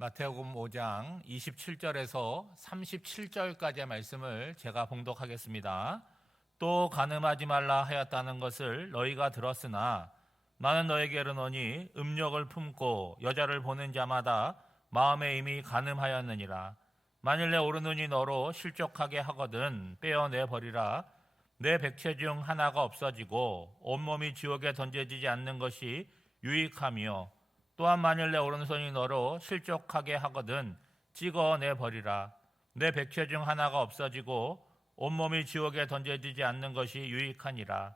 마태복음 5장 27절에서 37절까지의 말씀을 제가 봉독하겠습니다. 또 간음하지 말라 하였다는 것을 너희가 들었으나 나는 너에게 이르노니 음욕을 품고 여자를 보는 자마다 마음에 이미 간음하였느니라. 만일 내 오른눈이 너로 실족하게 하거든 빼어내 버리라. 내 백체 중 하나가 없어지고 온몸이 지옥에 던져지지 않는 것이 유익하며 또한 만일 내 오른손이 너로 실족하게 하거든 찍어내 버리라. 내 백체 중 하나가 없어지고 온몸이 지옥에 던져지지 않는 것이 유익하니라.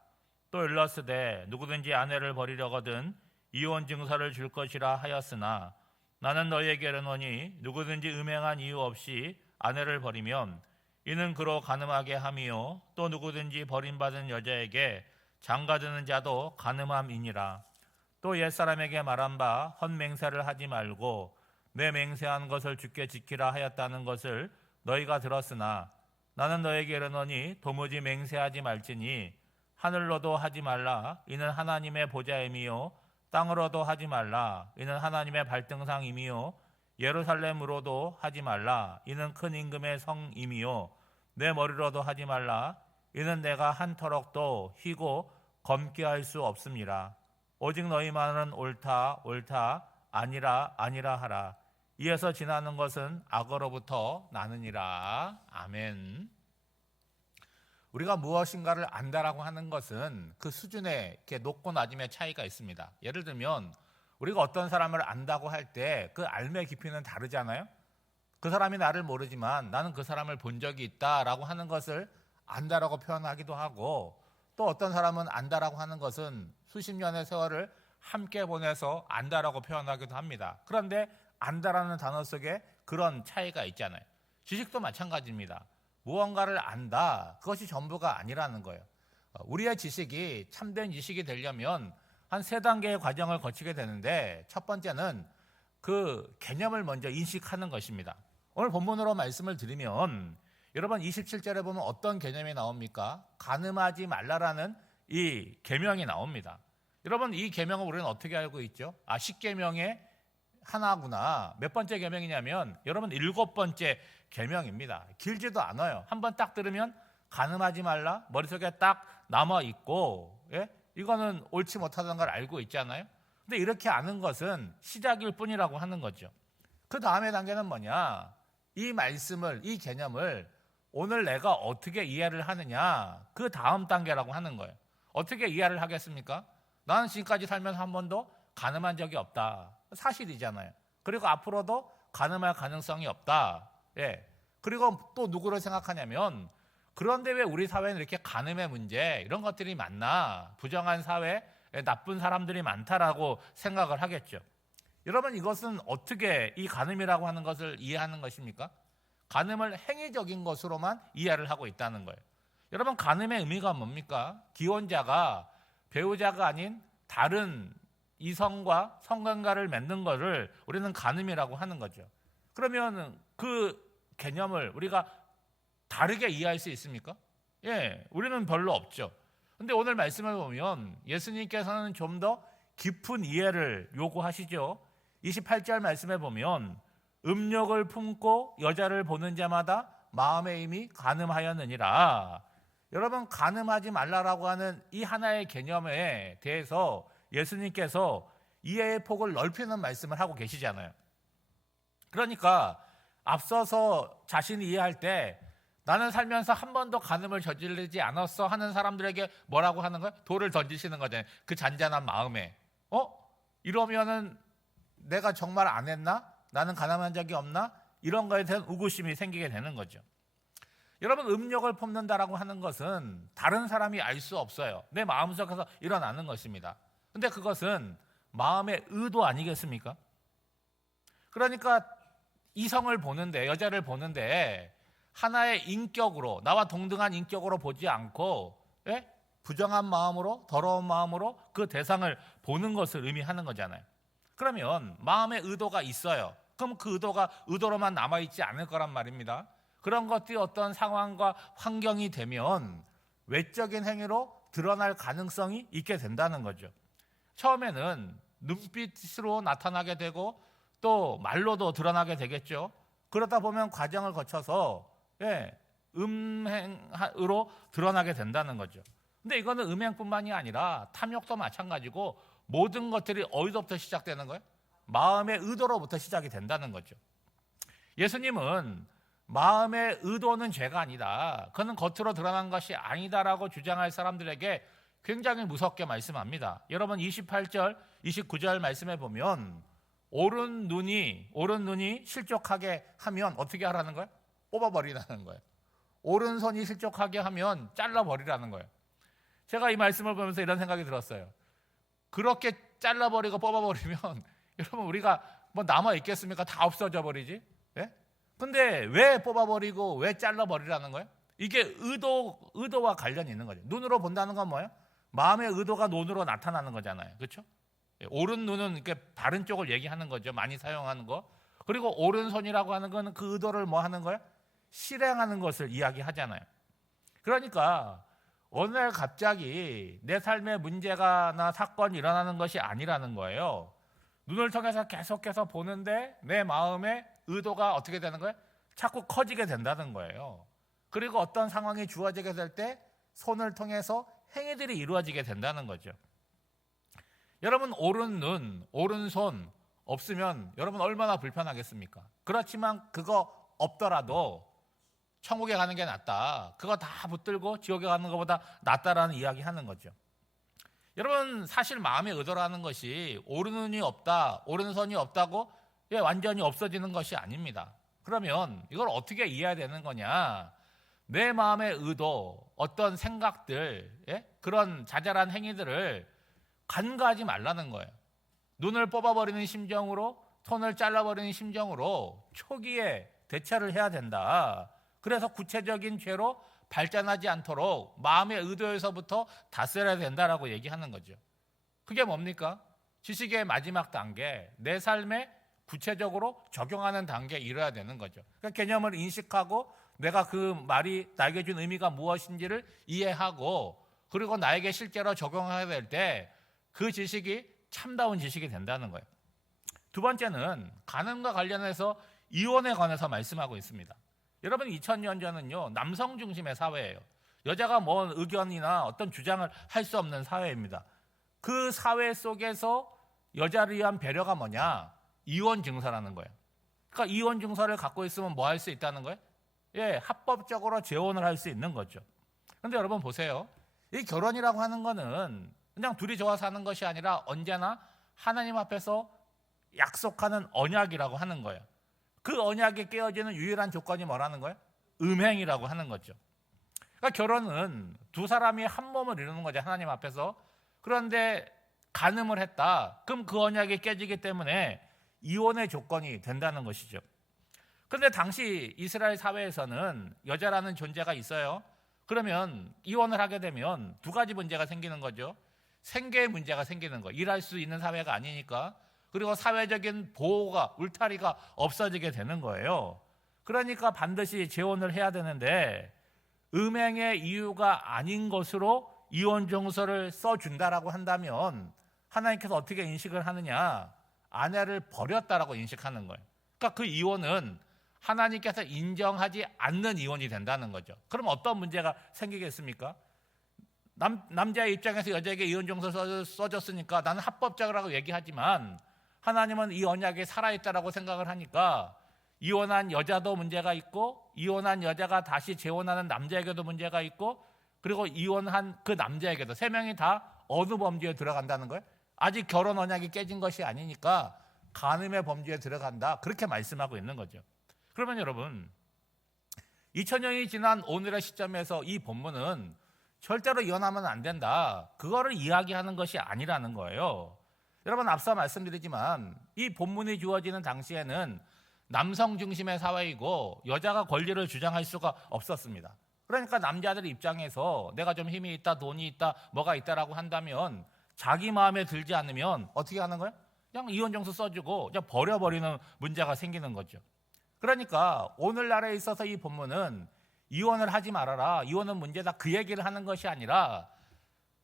또 일러스되 누구든지 아내를 버리려거든 이혼 증서를 줄 것이라 하였으나 나는 너희에게 이르노니 누구든지 음행한 이유 없이 아내를 버리면 이는 그로 간음하게 함이요 또 누구든지 버림받은 여자에게 장가드는 자도 간음함이니라. 또 옛사람에게 말한 바 헛맹세를 하지 말고 내 맹세한 것을 주께 지키라 하였다는 것을 너희가 들었으나 나는 너에게 이르노니 도무지 맹세하지 말지니 하늘로도 하지 말라 이는 하나님의 보좌임이요 땅으로도 하지 말라 이는 하나님의 발등상임이요 예루살렘으로도 하지 말라 이는 큰 임금의 성임이요 내 머리로도 하지 말라 이는 내가 한터럭도 희고 검게 할 수 없음이라. 오직 너희 말은 옳다 옳다 아니라 아니라 하라. 이에서 지나는 것은 악어로부터 나느니라. 아멘. 우리가 무엇인가를 안다라고 하는 것은 그 수준의 이렇게 높고 낮음의 차이가 있습니다. 예를 들면 우리가 어떤 사람을 안다고 할 때 그 알매 깊이는 다르잖아요. 그 사람이 나를 모르지만 나는 그 사람을 본 적이 있다라고 하는 것을 안다라고 표현하기도 하고, 또 어떤 사람은 안다라고 하는 것은 수십 년의 세월을 함께 보내서 안다라고 표현하기도 합니다. 그런데 안다라는 단어 속에 그런 차이가 있잖아요. 지식도 마찬가지입니다. 무언가를 안다, 그것이 전부가 아니라는 거예요. 우리의 지식이 참된 지식이 되려면 한 3단계의 과정을 거치게 되는데, 첫 번째는 그 개념을 먼저 인식하는 것입니다. 오늘 본문으로 말씀을 드리면 여러분 27절에 보면 어떤 개념이 나옵니까? 간음하지 말라라는 이 계명이 나옵니다. 여러분 이 계명을 우리는 어떻게 알고 있죠? 10계명의 하나구나. 몇 번째 계명이냐면 여러분 7번째 계명입니다. 길지도 않아요. 한번 딱 들으면 간음하지 말라 머릿속에 딱 남아있고, 이거는 옳지 못하다는 걸 알고 있잖아요. 근데 이렇게 아는 것은 시작일 뿐이라고 하는 거죠. 그 다음의 단계는 뭐냐? 이 말씀을, 이 개념을 오늘 내가 어떻게 이해를 하느냐, 그 다음 단계라고 하는 거예요. 어떻게 이해를 하겠습니까? 나는 지금까지 살면서 한 번도 간음한 적이 없다. 사실이잖아요. 그리고 앞으로도 간음할 가능성이 없다. 그리고 또 누구를 생각하냐면, 그런데 왜 우리 사회는 이렇게 간음의 문제, 이런 것들이 많나? 부정한 사회, 나쁜 사람들이 많다라고 생각을 하겠죠. 여러분 이것은 어떻게 이 간음이라고 하는 것을 이해하는 것입니까? 간음을 행위적인 것으로만 이해를 하고 있다는 거예요. 여러분 간음의 의미가 뭡니까? 기혼자가 배우자가 아닌 다른 이성과 성관계를 맺는 것을 우리는 간음이라고 하는 거죠. 그러면 그 개념을 우리가 다르게 이해할 수 있습니까? 우리는 별로 없죠. 근데 오늘 말씀을 보면 예수님께서는 좀 더 깊은 이해를 요구하시죠. 28절 말씀에 보면 음욕을 품고 여자를 보는 자마다 마음에 이미 간음하였느니라. 여러분 간음하지 말라라고 하는 이 하나의 개념에 대해서 예수님께서 이해의 폭을 넓히는 말씀을 하고 계시잖아요. 그러니까 앞서서 자신이 이해할 때 나는 살면서 한 번도 간음을 저지르지 않았어 하는 사람들에게 뭐라고 하는 거예요? 돌을 던지시는 거잖아요. 그 잔잔한 마음에. 이러면은 내가 정말 안 했나? 나는 간음한 적이 없나? 이런 거에 대한 의구심이 생기게 되는 거죠. 여러분 음욕을 품는다라고 하는 것은 다른 사람이 알 수 없어요. 내 마음속에서 일어나는 것입니다. 근데 그것은 마음의 의도 아니겠습니까? 그러니까 이성을 보는데, 여자를 보는데 하나의 인격으로, 나와 동등한 인격으로 보지 않고 부정한 마음으로, 더러운 마음으로 그 대상을 보는 것을 의미하는 거잖아요. 그러면 마음의 의도가 있어요. 그럼 그 의도가 의도로만 남아있지 않을 거란 말입니다. 그런 것들이 어떤 상황과 환경이 되면 외적인 행위로 드러날 가능성이 있게 된다는 거죠. 처음에는 눈빛으로 나타나게 되고 또 말로도 드러나게 되겠죠. 그러다 보면 과정을 거쳐서 음행으로 드러나게 된다는 거죠. 근데 이거는 음행뿐만이 아니라 탐욕도 마찬가지고 모든 것들이 어디서부터 시작되는 거예요? 마음의 의도로부터 시작이 된다는 거죠. 예수님은 마음의 의도는 죄가 아니다, 그는 겉으로 드러난 것이 아니다라고 주장할 사람들에게 굉장히 무섭게 말씀합니다. 여러분 28절, 29절 말씀해 보면 오른 눈이 실족하게 하면 어떻게 하라는 거예요? 뽑아버리라는 거예요. 오른손이 실족하게 하면 잘라버리라는 거예요. 제가 이 말씀을 보면서 이런 생각이 들었어요. 그렇게 잘라버리고 뽑아버리면 여러분 우리가 뭐 남아있겠습니까? 다 없어져 버리지. 근데 왜 뽑아버리고 왜 잘라버리라는 거예요? 이게 의도와 관련이 있는 거죠. 눈으로 본다는 건 뭐예요? 마음의 의도가 눈으로 나타나는 거잖아요. 그렇죠? 오른 눈은 이렇게 바른 쪽을 얘기하는 거죠. 많이 사용하는 거. 그리고 오른손이라고 하는 거는 그 의도를 뭐 하는 거예요? 실행하는 것을 이야기하잖아요. 그러니까 어느 날 갑자기 내 삶에 문제가나 사건이 일어나는 것이 아니라는 거예요. 눈을 통해서 계속해서 보는데 내 마음의 의도가 어떻게 되는 거예요? 자꾸 커지게 된다는 거예요. 그리고 어떤 상황이 주어지게 될 때 손을 통해서 행위들이 이루어지게 된다는 거죠. 여러분 오른 눈, 오른손 없으면 여러분 얼마나 불편하겠습니까? 그렇지만 그거 없더라도 천국에 가는 게 낫다, 그거 다 붙들고 지옥에 가는 것보다 낫다라는 이야기 하는 거죠. 여러분 사실 마음의 의도라는 것이 오른눈이 없다, 오른손이 없다고 완전히 없어지는 것이 아닙니다. 그러면 이걸 어떻게 이해해야 되는 거냐? 내 마음의 의도, 어떤 생각들, 그런 자잘한 행위들을 간과하지 말라는 거예요. 눈을 뽑아버리는 심정으로, 손을 잘라버리는 심정으로 초기에 대처를 해야 된다. 그래서 구체적인 죄로 발전하지 않도록 마음의 의도에서부터 다스려야 된다라고 얘기하는 거죠. 그게 뭡니까? 지식의 마지막 단계, 내 삶에 구체적으로 적용하는 단계에 이르러야 되는 거죠. 그러니까 개념을 인식하고 내가 그 말이 나에게 준 의미가 무엇인지를 이해하고 그리고 나에게 실제로 적용하게 될 때 그 지식이 참다운 지식이 된다는 거예요. 두 번째는 간음과 관련해서 이혼에 관해서 말씀하고 있습니다. 여러분 2000년 전은요 남성 중심의 사회예요. 여자가 뭔 의견이나 어떤 주장을 할 수 없는 사회입니다. 그 사회 속에서 여자를 위한 배려가 뭐냐? 이혼 증서라는 거예요. 그러니까 이혼 증서를 갖고 있으면 뭐 할 수 있다는 거예요? 합법적으로 재혼을 할 수 있는 거죠. 그런데 여러분 보세요. 이 결혼이라고 하는 거는 그냥 둘이 좋아서 하는 것이 아니라 언제나 하나님 앞에서 약속하는 언약이라고 하는 거예요. 그 언약이 깨어지는 유일한 조건이 뭐라는 거예요? 음행이라고 하는 거죠. 그러니까 결혼은 두 사람이 한 몸을 이루는 거죠, 하나님 앞에서. 그런데 간음을 했다, 그럼 그 언약이 깨지기 때문에 이혼의 조건이 된다는 것이죠. 그런데 당시 이스라엘 사회에서는 여자라는 존재가 있어요. 그러면 이혼을 하게 되면 두 가지 문제가 생기는 거죠. 생계의 문제가 생기는 거예요. 일할 수 있는 사회가 아니니까. 그리고 사회적인 보호가, 울타리가 없어지게 되는 거예요. 그러니까 반드시 재혼을 해야 되는데 음행의 이유가 아닌 것으로 이혼 증서를 써준다라고 한다면 하나님께서 어떻게 인식을 하느냐? 아내를 버렸다라고 인식하는 거예요. 그러니까 그 이혼은 하나님께서 인정하지 않는 이혼이 된다는 거죠. 그럼 어떤 문제가 생기겠습니까? 남자의 입장에서 여자에게 이혼 증서 써줬으니까 나는 합법적이라고 얘기하지만 하나님은 이 언약이 살아있다라고 생각을 하니까 이혼한 여자도 문제가 있고 이혼한 여자가 다시 재혼하는 남자에게도 문제가 있고 그리고 이혼한 그 남자에게도 세 명이 다 어느 범죄에 들어간다는 거예요? 아직 결혼 언약이 깨진 것이 아니니까 간음의 범죄에 들어간다, 그렇게 말씀하고 있는 거죠. 그러면 여러분 2000년이 지난 오늘의 시점에서 이 본문은 절대로 이혼하면 안 된다, 그거를 이야기하는 것이 아니라는 거예요. 여러분 앞서 말씀드리지만 이 본문이 주어지는 당시에는 남성 중심의 사회이고 여자가 권리를 주장할 수가 없었습니다. 그러니까 남자들 입장에서 내가 좀 힘이 있다, 돈이 있다, 뭐가 있다라고 한다면 자기 마음에 들지 않으면 어떻게 하는 거예요? 그냥 이혼 증서 써주고 그냥 버려버리는 문제가 생기는 거죠. 그러니까 오늘날에 있어서 이 본문은 이혼을 하지 말아라, 이혼은 문제다, 그 얘기를 하는 것이 아니라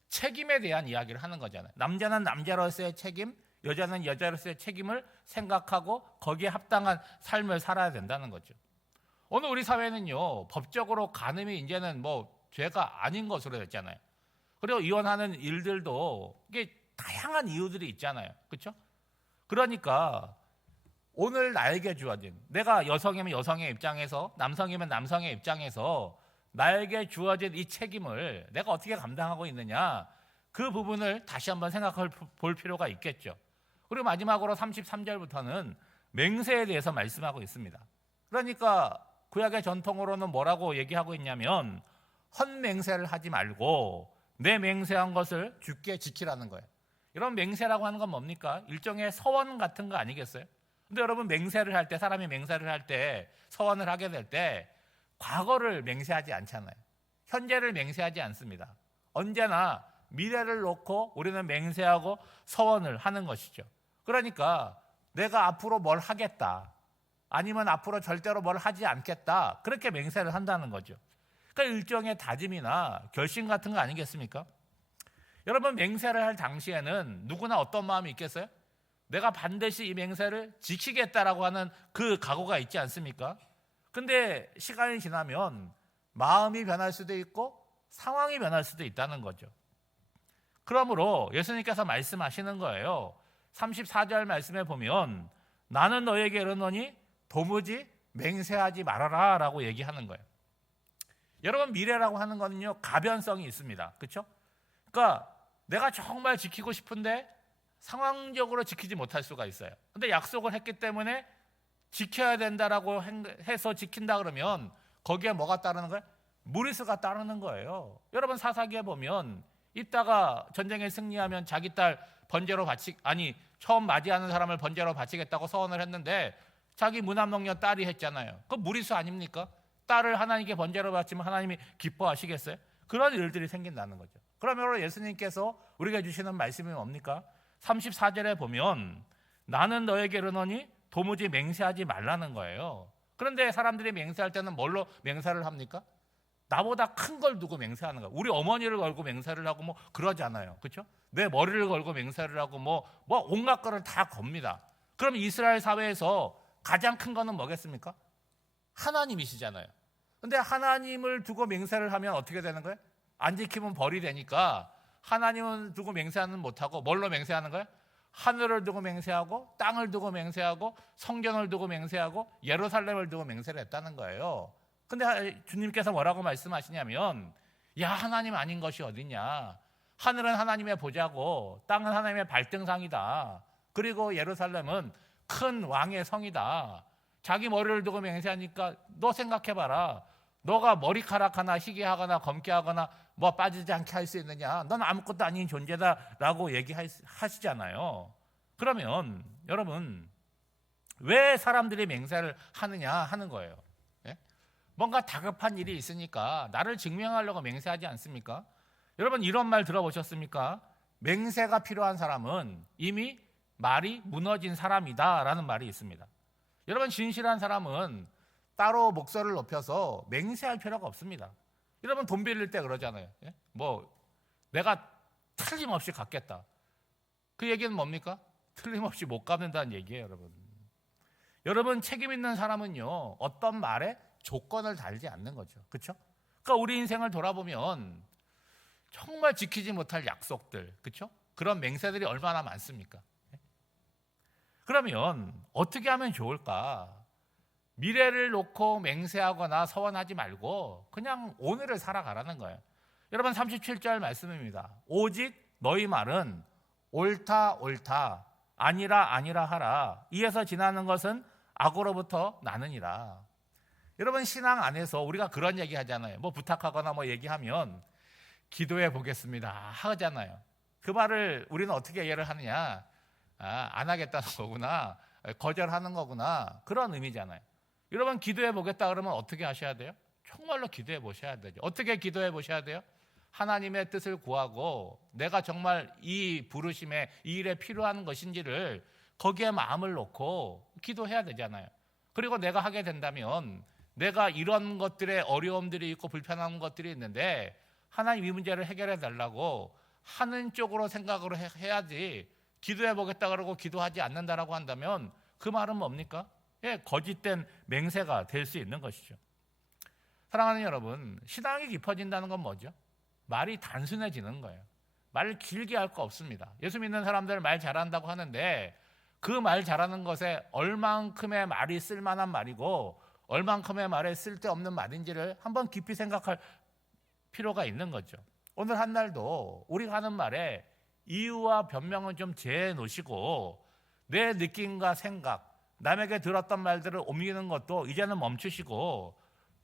책임에 대한 이야기를 하는 거잖아요. 남자는 남자로서의 책임, 여자는 여자로서의 책임을 생각하고 거기에 합당한 삶을 살아야 된다는 거죠. 오늘 우리 사회는요, 법적으로 간음이 이제는 뭐 죄가 아닌 것으로 됐잖아요. 그리고 이혼하는 일들도 이게 다양한 이유들이 있잖아요. 그렇죠? 그러니까 오늘 나에게 주어진, 내가 여성이면 여성의 입장에서, 남성이면 남성의 입장에서 나에게 주어진 이 책임을 내가 어떻게 감당하고 있느냐, 그 부분을 다시 한번 생각해 볼 필요가 있겠죠. 그리고 마지막으로 33절부터는 맹세에 대해서 말씀하고 있습니다. 그러니까 구약의 전통으로는 뭐라고 얘기하고 있냐면 헛맹세를 하지 말고 내 맹세한 것을 주께 지키라는 거예요. 이런 맹세라고 하는 건 뭡니까? 일종의 서원 같은 거 아니겠어요? 근데 여러분, 맹세를 할 때, 사람이 맹세를 할 때, 서원을 하게 될 때 과거를 맹세하지 않잖아요. 현재를 맹세하지 않습니다. 언제나 미래를 놓고 우리는 맹세하고 서원을 하는 것이죠. 그러니까 내가 앞으로 뭘 하겠다, 아니면 앞으로 절대로 뭘 하지 않겠다, 그렇게 맹세를 한다는 거죠. 그러니까 일종의 다짐이나 결심 같은 거 아니겠습니까? 여러분, 맹세를 할 당시에는 누구나 어떤 마음이 있겠어요? 내가 반드시 이 맹세를 지키겠다라고 하는 그 각오가 있지 않습니까? 근데 시간이 지나면 마음이 변할 수도 있고 상황이 변할 수도 있다는 거죠. 그러므로 예수님께서 말씀하시는 거예요. 34절 말씀에 보면 나는 너에게 이르노니 도무지 맹세하지 말아라 라고 얘기하는 거예요. 여러분, 미래라고 하는 거는요, 가변성이 있습니다. 그렇죠? 그러니까 내가 정말 지키고 싶은데 상황적으로 지키지 못할 수가 있어요. 근데 약속을 했기 때문에 지켜야 된다라고 해서 지킨다 그러면 거기에 뭐가 따르는 거예요? 무리수가 따르는 거예요. 여러분, 사사기에 보면 이따가 전쟁에 승리하면 자기 딸 번제로 처음 맞이하는 사람을 번제로 바치겠다고 서원을 했는데 자기 무남동녀 딸이 했잖아요. 그 무리수 아닙니까? 딸을 하나님께 번제로 바치면 하나님이 기뻐하시겠어요? 그런 일들이 생긴다는 거죠. 그러므로 예수님께서 우리가 주시는 말씀이 뭡니까? 34절에 보면 나는 너에게 이르노니 도무지 맹세하지 말라는 거예요. 그런데 사람들이 맹세할 때는 뭘로 맹세를 합니까? 나보다 큰 걸 두고 맹세하는 거예요. 우리 어머니를 걸고 맹세를 하고 뭐 그러잖아요. 그렇죠? 내 머리를 걸고 맹세를 하고 뭐 온갖 거를 다 겁니다. 그럼 이스라엘 사회에서 가장 큰 거는 뭐겠습니까? 하나님이시잖아요. 근데 하나님을 두고 맹세를 하면 어떻게 되는 거예요? 안 지키면 벌이 되니까 하나님을 두고 맹세하는 못하고 뭘로 맹세하는 거예요? 하늘을 두고 맹세하고 땅을 두고 맹세하고 성전을 두고 맹세하고 예루살렘을 두고 맹세를 했다는 거예요. 근데 주님께서 뭐라고 말씀하시냐면 야, 하나님 아닌 것이 어디냐, 하늘은 하나님의 보좌고 땅은 하나님의 발등상이다. 그리고 예루살렘은 큰 왕의 성이다. 자기 머리를 두고 맹세하니까 너 생각해봐라. 너가 머리카락 하나 희게 하거나 검게 하거나 뭐 빠지지 않게 할 수 있느냐? 넌 아무것도 아닌 존재다라고 얘기하시잖아요. 그러면 여러분, 왜 사람들이 맹세를 하느냐 하는 거예요. 예? 뭔가 다급한 일이 있으니까 나를 증명하려고 맹세하지 않습니까? 여러분, 이런 말 들어보셨습니까? 맹세가 필요한 사람은 이미 말이 무너진 사람이다라는 말이 있습니다. 여러분, 진실한 사람은 따로 목소리를 높여서 맹세할 필요가 없습니다. 여러분, 돈 빌릴 때 그러잖아요. 예? 뭐 내가 틀림없이 갚겠다. 그 얘기는 뭡니까? 틀림없이 못 갚는다는 얘기예요, 여러분. 여러분, 책임 있는 사람은요, 어떤 말에 조건을 달지 않는 거죠. 그렇죠? 그러니까 우리 인생을 돌아보면 정말 지키지 못할 약속들, 그렇죠? 그런 맹세들이 얼마나 많습니까? 예? 그러면 어떻게 하면 좋을까? 미래를 놓고 맹세하거나 서원하지 말고 그냥 오늘을 살아가라는 거예요. 여러분, 37절 말씀입니다. 오직 너희 말은 옳다 옳다 아니라 아니라 하라. 이에서 지나는 것은 악으로부터 나느니라. 여러분, 신앙 안에서 우리가 그런 얘기 하잖아요. 뭐 부탁하거나 뭐 얘기하면 기도해 보겠습니다 하잖아요. 그 말을 우리는 어떻게 이해를 하느냐? 안 하겠다는 거구나, 거절하는 거구나, 그런 의미잖아요. 여러분, 기도해 보겠다 그러면 어떻게 하셔야 돼요? 정말로 기도해 보셔야 되죠. 어떻게 기도해 보셔야 돼요? 하나님의 뜻을 구하고 내가 정말 이 부르심에 이 일에 필요한 것인지를 거기에 마음을 놓고 기도해야 되잖아요. 그리고 내가 하게 된다면 내가 이런 것들에 어려움들이 있고 불편한 것들이 있는데 하나님 이 문제를 해결해 달라고 하는 쪽으로 생각을 해야지 기도해 보겠다 그러고 기도하지 않는다라고 한다면 그 말은 뭡니까? 거짓된 맹세가 될 수 있는 것이죠. 사랑하는 여러분, 신앙이 깊어진다는 건 뭐죠? 말이 단순해지는 거예요. 말 길게 할 거 없습니다. 예수 믿는 사람들 말 잘한다고 하는데 그 말 잘하는 것에 얼만큼의 말이 쓸만한 말이고 얼만큼의 말에 쓸데없는 말인지를 한번 깊이 생각할 필요가 있는 거죠. 오늘 한 날도 우리가 하는 말에 이유와 변명은 좀 제해 놓으시고 내 느낌과 생각, 남에게 들었던 말들을 옮기는 것도 이제는 멈추시고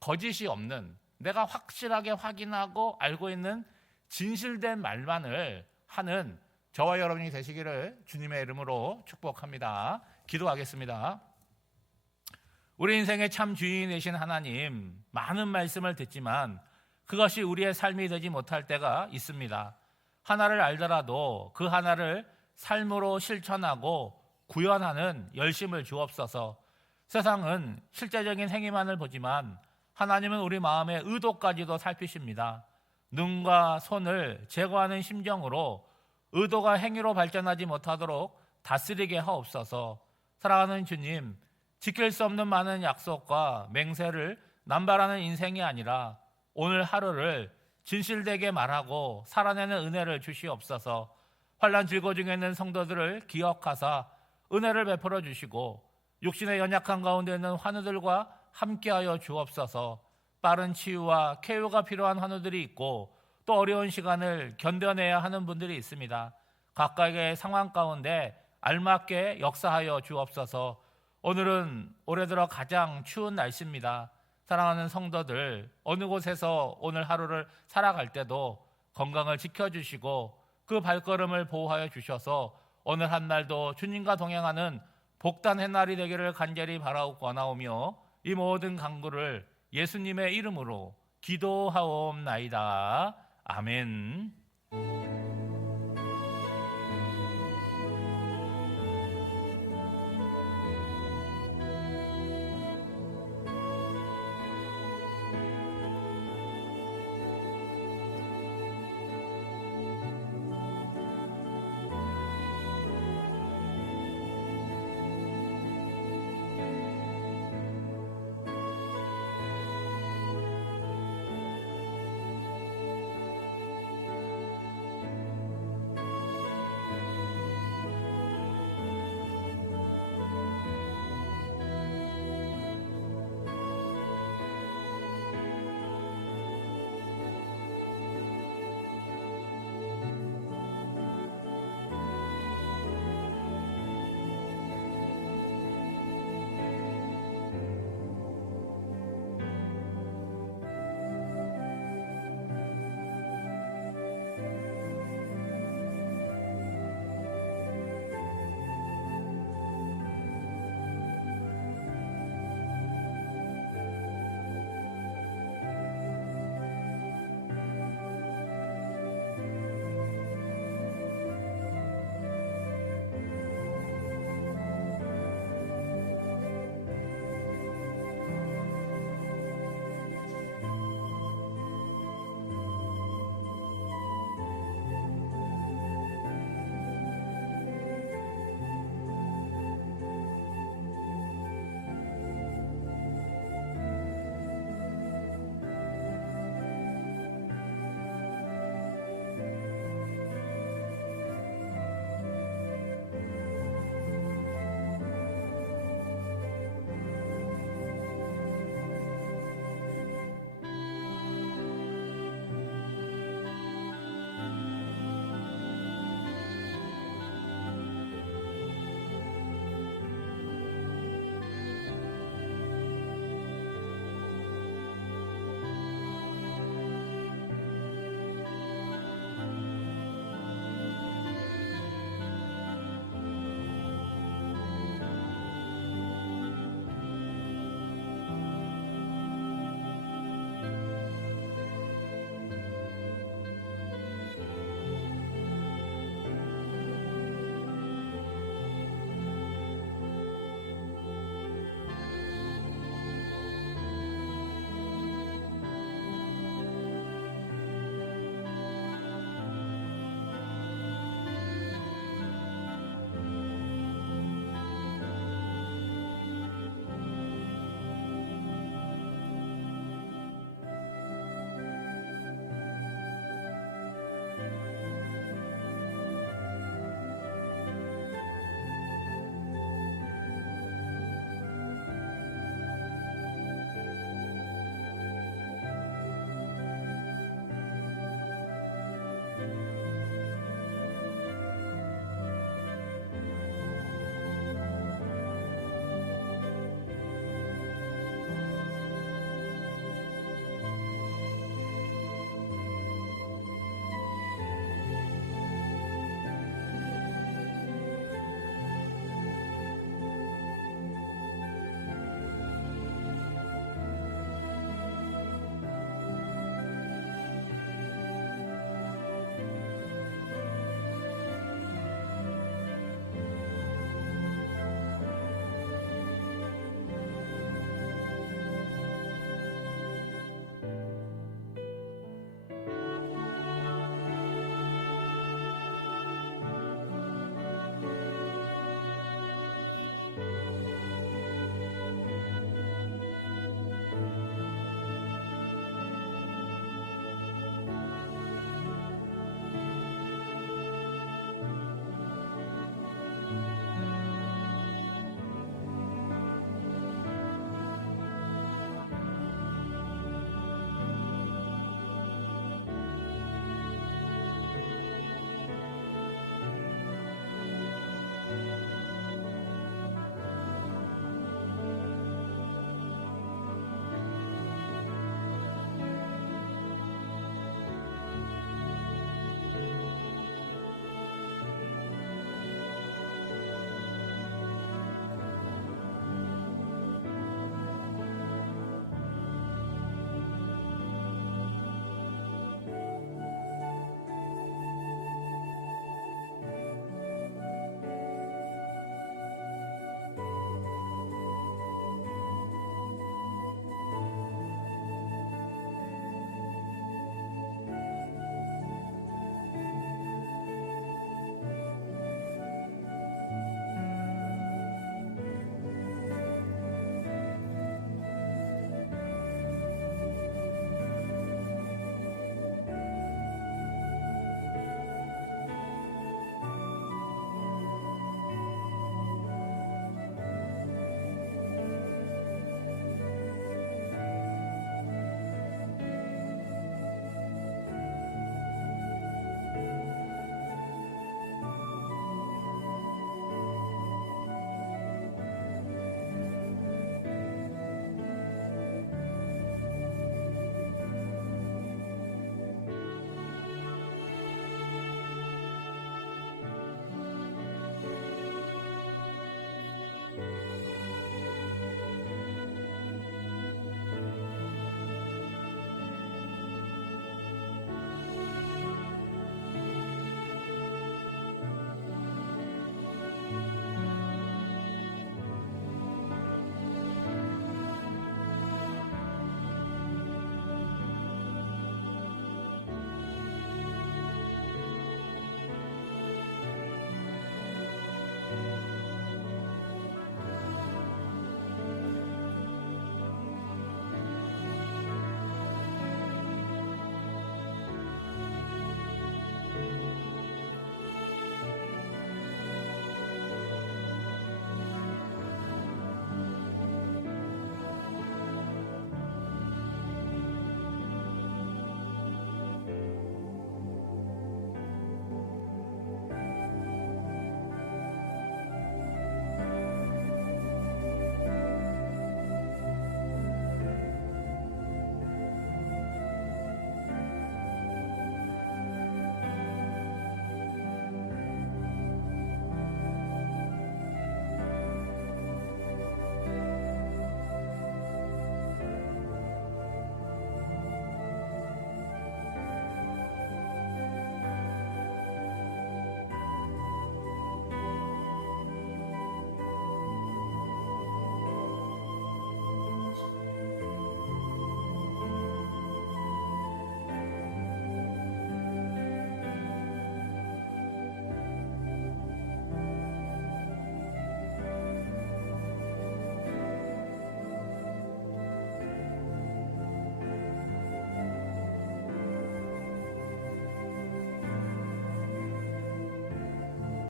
거짓이 없는, 내가 확실하게 확인하고 알고 있는 진실된 말만을 하는 저와 여러분이 되시기를 주님의 이름으로 축복합니다. 기도하겠습니다. 우리 인생의 참 주인이 되신 하나님, 많은 말씀을 듣지만 그것이 우리의 삶이 되지 못할 때가 있습니다. 하나를 알더라도 그 하나를 삶으로 실천하고 구현하는 열심을 주옵소서. 세상은 실제적인 행위만을 보지만 하나님은 우리 마음의 의도까지도 살피십니다. 눈과 손을 제거하는 심정으로 의도가 행위로 발전하지 못하도록 다스리게 하옵소서. 사랑하는 주님, 지킬 수 없는 많은 약속과 맹세를 남발하는 인생이 아니라 오늘 하루를 진실되게 말하고 살아내는 은혜를 주시옵소서. 환난 질고 중에 있는 성도들을 기억하사 은혜를 베풀어 주시고 육신의 연약한 가운데 있는 환우들과 함께하여 주옵소서. 빠른 치유와 쾌유가 필요한 환우들이 있고 또 어려운 시간을 견뎌내야 하는 분들이 있습니다. 각각의 상황 가운데 알맞게 역사하여 주옵소서. 오늘은 올해 들어 가장 추운 날씨입니다. 사랑하는 성도들, 어느 곳에서 오늘 하루를 살아갈 때도 건강을 지켜주시고 그 발걸음을 보호하여 주셔서 오늘 한 날도 주님과 동행하는 복단의 날이 되기를 간절히 바라옵고나오며 이 모든 간구를 예수님의 이름으로 기도하옵나이다. 아멘.